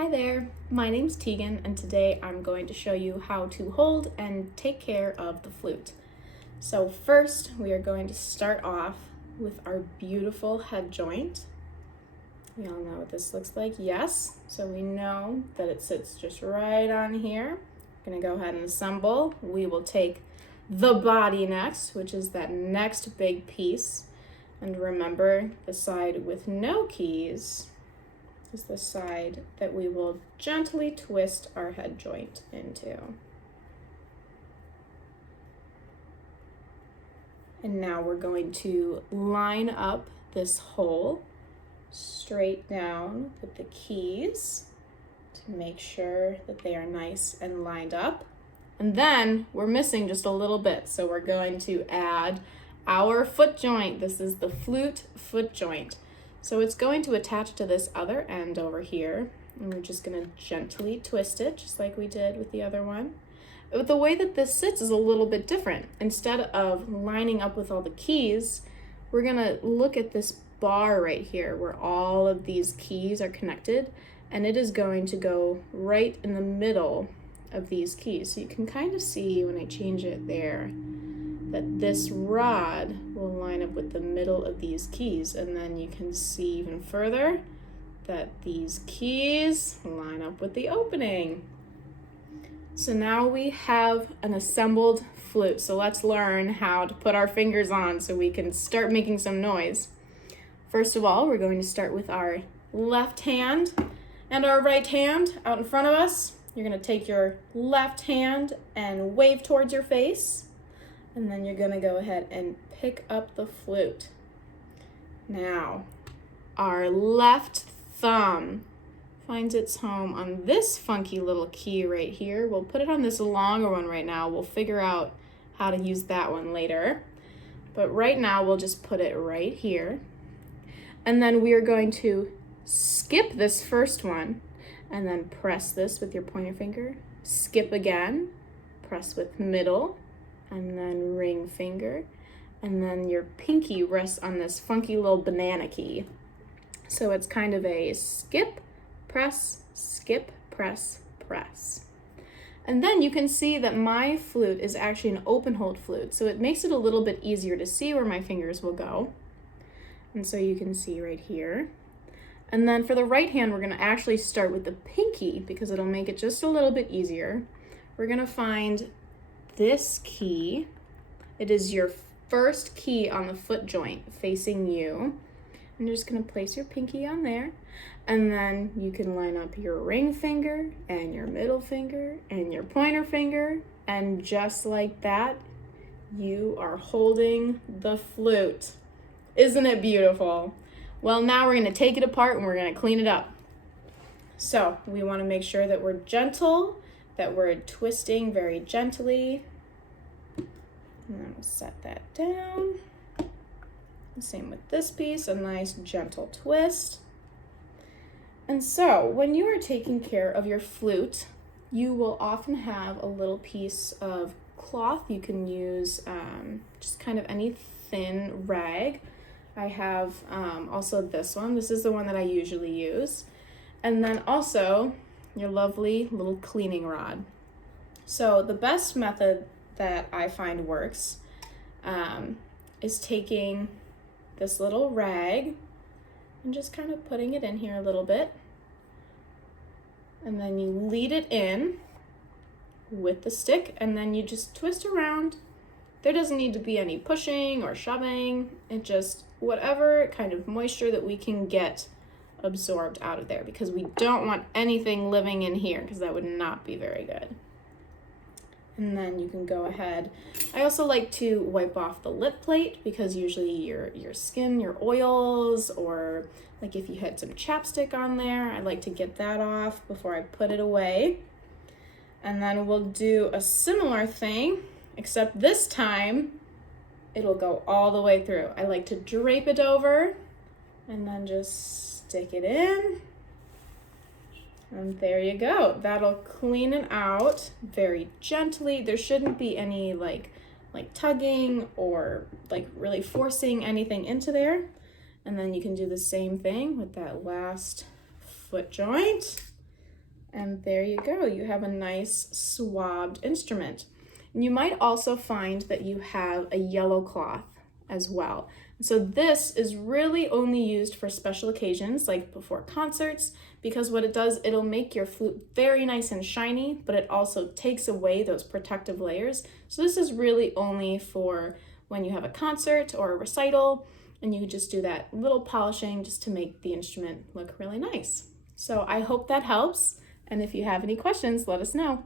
Hi there, my name's Teagan, and today I'm going to show you how to hold and take care of the flute. So first, we are going to start off with our beautiful head joint. We all know what this looks like, yes? So we know that it sits just right on here. I'm gonna go ahead and assemble. We will take the body next, which is that next big piece. And remember, the side with no keys is the side that we will gently twist our head joint into. And now we're going to line up this hole straight down with the keys to make sure that they are nice and lined up. And then we're missing just a little bit, so we're going to add our foot joint. This is the flute foot joint. So it's going to attach to this other end over here, and we're just going to gently twist it, just like we did with the other one. But the way that this sits is a little bit different. Instead of lining up with all the keys, we're going to look at this bar right here where all of these keys are connected, and it is going to go right in the middle of these keys. So you can kind of see when I change it there that this rod will line up with the middle of these keys, and then you can see even further that these keys line up with the opening. So now we have an assembled flute. So let's learn how to put our fingers on so we can start making some noise. First of all, we're going to start with our left hand and our right hand out in front of us. You're going to take your left hand and wave towards your face. And then you're gonna go ahead and pick up the flute. Now, our left thumb finds its home on this funky little key right here. We'll put it on this longer one right now. We'll figure out how to use that one later. But right now, we'll just put it right here. And then we are going to skip this first one and then press this with your pointer finger. Skip again, press with middle, and then ring finger, and then your pinky rests on this funky little banana key. So it's kind of a skip, press, press. And then you can see that my flute is actually an open hold flute, so it makes it a little bit easier to see where my fingers will go. And so you can see right here. And then for the right hand, we're gonna actually start with the pinky because it'll make it just a little bit easier. We're gonna find this key. It is your first key on the foot joint facing you. And you're just gonna place your pinky on there, and then you can line up your ring finger and your middle finger and your pointer finger, and just like that, you are holding the flute. Isn't it beautiful? Well, now we're gonna take it apart and we're gonna clean it up. So we wanna make sure that we're gentle, that we're twisting very gently. And then we'll set that down. Same with this piece, a nice gentle twist. And so when you are taking care of your flute, you will often have a little piece of cloth. You can use just kind of any thin rag. I have also this one. This is the one that I usually use. And then also your lovely little cleaning rod. So the best method that I find works is taking this little rag and just kind of putting it in here a little bit. And then you lead it in with the stick, and then you just twist around. There doesn't need to be any pushing or shoving. It just, whatever kind of moisture that we can get absorbed out of there, because we don't want anything living in here because that would not be very good. And then you can go ahead. I also like to wipe off the lip plate because usually your skin, your oils, or like if you had some chapstick on there, I like to get that off before I put it away. And then we'll do a similar thing, except this time it'll go all the way through. I like to drape it over and then just stick it in. And there you go. That'll clean it out very gently. There shouldn't be any like tugging or like really forcing anything into there. And then you can do the same thing with that last foot joint. And there you go, you have a nice swabbed instrument. And you might also find that you have a yellow cloth as well. So this is really only used for special occasions like before concerts, because what it does, it'll make your flute very nice and shiny, but it also takes away those protective layers. So this is really only for when you have a concert or a recital, and you just do that little polishing just to make the instrument look really nice. So I hope that helps. And if you have any questions, let us know.